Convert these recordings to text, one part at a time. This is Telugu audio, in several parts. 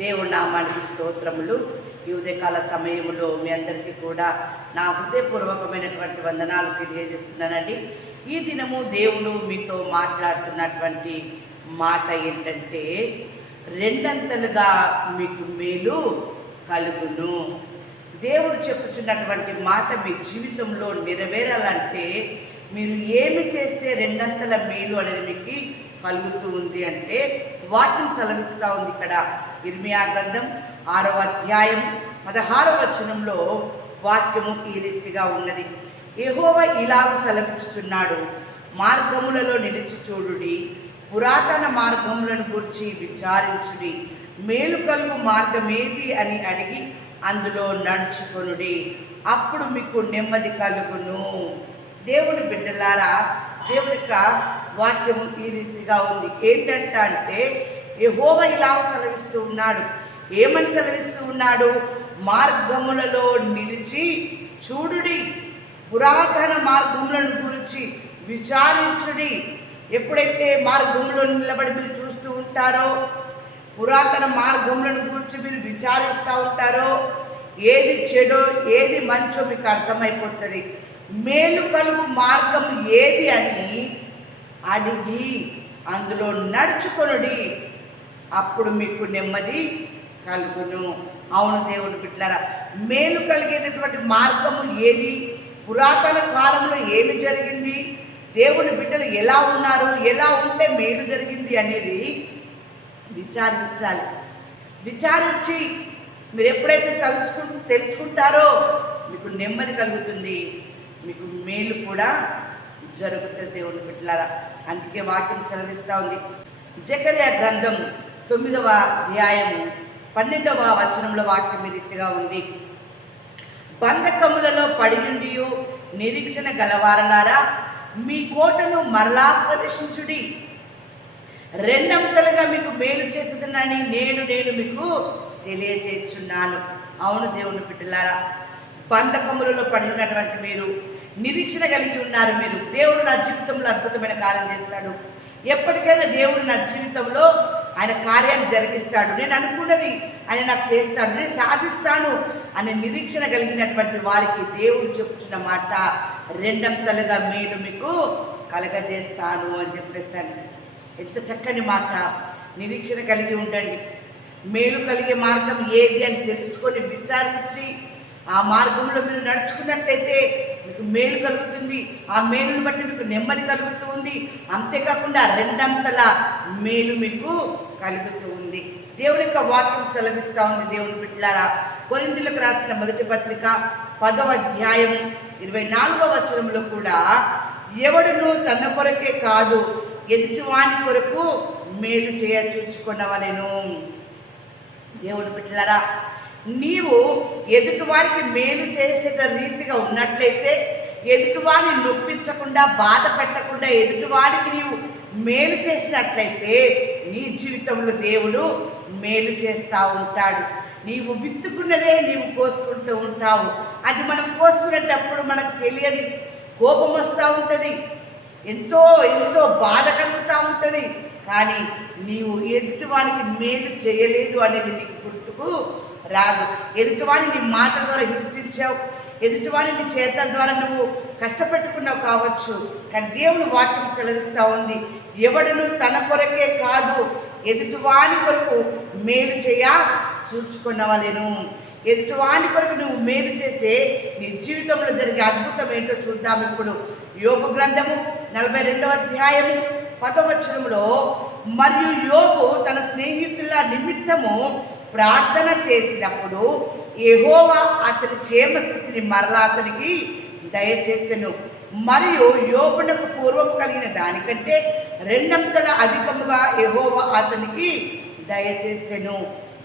దేవుడి నామానికి స్తోత్రములు. ఈ ఉదయకాల సమయంలో మీ అందరికీ కూడా నా హృదయపూర్వకమైనటువంటి వందనాలు తెలియజేస్తున్నానండి. ఈ దినము దేవుడు మీతో మాట్లాడుతున్నటువంటి మాట ఏంటంటే రెండంతలుగా మీకు మేలు కలుగును. దేవుడు చెప్పుచున్నటువంటి మాట మీ జీవితంలో నెరవేరాలంటే మీరు ఏమి చేస్తే రెండంతల మేలు అనేది మీకు కలుగుతూ ఉంది అంటే వాక్యం సెలవిస్తూ ఉంది ఇక్కడ. ఇర్మియా గ్రంథం ఆరవ అధ్యాయం పదహారవ వచనంలో వాక్యము ఈ రీతిగా ఉన్నది. ఏహోవ ఇలాగ సెలవిచ్చుచున్నాడు మార్గములలో నిలిచి చూడుడి పురాతన మార్గములను గురించి విచారించుడి మేలు కలుగు మార్గమేది అని అడిగి అందులో నడుచుకొనుడి. అప్పుడు మీకు నెమ్మది కలుగును. దేవుని బిడ్డలారా దేవుని యొక్క వాక్యము ఈ రీతిగా ఉంది. ఏంటంట అంటే యహోవ ఇలా సెలవిస్తూ ఉన్నాడు. ఏమని సెలవిస్తూ ఉన్నాడు? మార్గములలో నిలిచి చూడుడి. పురాతన మార్గములను గురించి విచారించుడి. ఎప్పుడైతే మార్గంలో నిలబడి మీరు చూస్తూ ఉంటారో పురాతన మార్గములను గురించి మీరు విచారిస్తూ ఉంటారో ఏది చెడో ఏది మంచో మీకు అర్థమైపోతుంది. మేలు కలుగు మార్గం ఏది అని అడిగి అందులో నడుచుకొనుడి. అప్పుడు మీకు నెమ్మది కలుగును. అవును దేవుడు బిడ్డలారా మేలు కలిగేటటువంటి మార్గము ఏది? పురాతన కాలంలో ఏమి జరిగింది? దేవుని బిడ్డలు ఎలా ఉన్నారు? ఎలా ఉంటే మేలు జరిగింది అనేది విచారించాలి. విచారించి మీరు ఎప్పుడైతే తెలుసుకు తెలుసుకుంటారో మీకు నెమ్మది కలుగుతుంది. మీకు మేలు కూడా జరుగుతుంది దేవుని బిడ్డలారా. అందుకే వాక్యం సెలవిస్తూ ఉంది. జకర్యా గ్రంథం తొమ్మిదవ అధ్యాయము పన్నెండవ వచనంలో వాక్యం రీతిగా ఉంది. బంధకములలో పడి నుండి నిరీక్షణ గలవారలారా మీ కోటను మరలా ప్రవేశించుడి. రెండంతలుగా మీకు మేలు చేసేదనని నేను నేను మీకు తెలియజేస్తున్నాను అవును దేవుని బిడ్డలారా బంధకములలో పడి ఉన్నటువంటి మీరు నిరీక్షణ కలిగి ఉన్నారు మీరు. దేవుడు నా జీవితంలో అద్భుతమైన కార్యం చేస్తాడు. ఎప్పటికైనా దేవుడు నా జీవితంలో ఆయన కార్యాన్ని జరిగిస్తాడు. నేను అనుకున్నది ఆయన నాకు చేస్తాడు. నేను సాధిస్తాను అనే నిరీక్షణ కలిగినటువంటి వారికి దేవుడు చెప్పుచున్న మాట రెండంతలుగా మేలు మీకు కలగజేస్తాను అని చెప్పేసాను ఎంత చక్కని మాట. నిరీక్షణ కలిగి ఉండండి. మేలు కలిగే మార్గం ఏది అని తెలుసుకొని విచారించి ఆ మార్గంలో మీరు నడుచుకున్నట్లయితే మేలు కలుగుతుంది. ఆ మేలును బట్టి మీకు నెమ్మది కలుగుతూ ఉంది. అంతేకాకుండా రెండంతల మేలు మీకు కలుగుతూ ఉంది. దేవుని యొక్క వాక్యం సెలవిస్తూ ఉంది దేవుని బిడ్డలారా. కొరిందులకు రాసిన మొదటి పత్రిక పదవ అధ్యాయం ఇరవై నాలుగవ వచనంలో కూడా ఎవడును తన కొరకే కాదు ఎదుటివాని కొరకు మేలు చేయ చూచుకున్నవలెను దేవుడు బిడ్డలారా నీవు ఎదుటివారికి మేలు చేసేట రీతిగా ఉన్నట్లయితే ఎదుటివాడిని నొప్పించకుండా బాధ పెట్టకుండా ఎదుటివాడికి నీవు మేలు చేసినట్లయితే నీ జీవితంలో దేవుడు మేలు చేస్తూ ఉంటాడు. నీవు విత్తుకున్నదే నీవు కోసుకుంటూ ఉంటావు. అది మనం కోసుకునేటప్పుడు మనకు తెలియదు. కోపం వస్తూ ఉంటుంది. ఎంతో ఎంతో బాధ కలుగుతూ ఉంటుంది. కానీ నీవు ఎదుటివానికి మేలు చేయలేదు అనేది నీకు గుర్తుకు రాదు. ఎదుటివాడిని నీ మాట ద్వారా హింసించావు. ఎదుటివాడిని నీ చేతల ద్వారా నువ్వు కష్టపెట్టుకున్నావు కావచ్చు. కానీ దేవుని వాక్యం సెలవిస్తూ ఉంది. ఎవడును తన కొరకే కాదు ఎదుటివాని కొరకు మేలు చేయ చూచుకున్నవలేను ఎదుటివాని కొరకు నువ్వు మేలు చేసే నీ జీవితంలో జరిగే అద్భుతం ఏంటో చూద్దాం ఇప్పుడు. యోగ గ్రంథము నలభై రెండవ అధ్యాయము పదవచనంలో మరియు యోగు తన స్నేహితుల నిమిత్తము ప్రార్థన చేసినప్పుడు ఎహోవా అతని క్షేమ స్థితిని మరలా అతనికి దయచేసెను. మరియు యోగునకు పూర్వం కలిగిన దానికంటే రెండంతల అధికముగా ఎహోవా అతనికి దయచేసెను.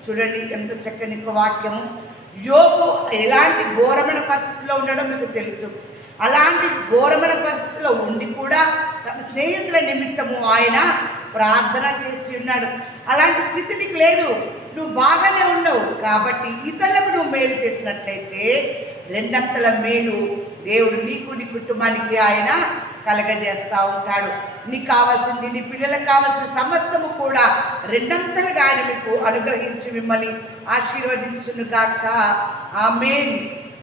చూడండి ఎంత చక్కని ఒక వాక్యము యోగు ఎలాంటి ఘోరమైన పరిస్థితిలో ఉండడం మీకు తెలుసు. అలాంటి ఘోరమైన పరిస్థితిలో ఉండి కూడా తన స్నేహితుల నిమిత్తము ఆయన ప్రార్థన చేసి ఉన్నాడు. అలాంటి స్థితి నీకు లేదు. నువ్వు బాగానే ఉన్నావు. కాబట్టి ఇతరులకు నువ్వు మేలు చేసినట్లయితే రెండంతల మేలు దేవుడు నీకు నీ కుటుంబానికి ఆయన కలగజేస్తూ ఉంటాడు. నీకు కావాల్సింది నీ పిల్లలకు కావాల్సిన సమస్తము కూడా రెండంతలుగా ఆయన మీకు అనుగ్రహించి మిమ్మల్ని ఆశీర్వదించును ఆ ఆమెన్.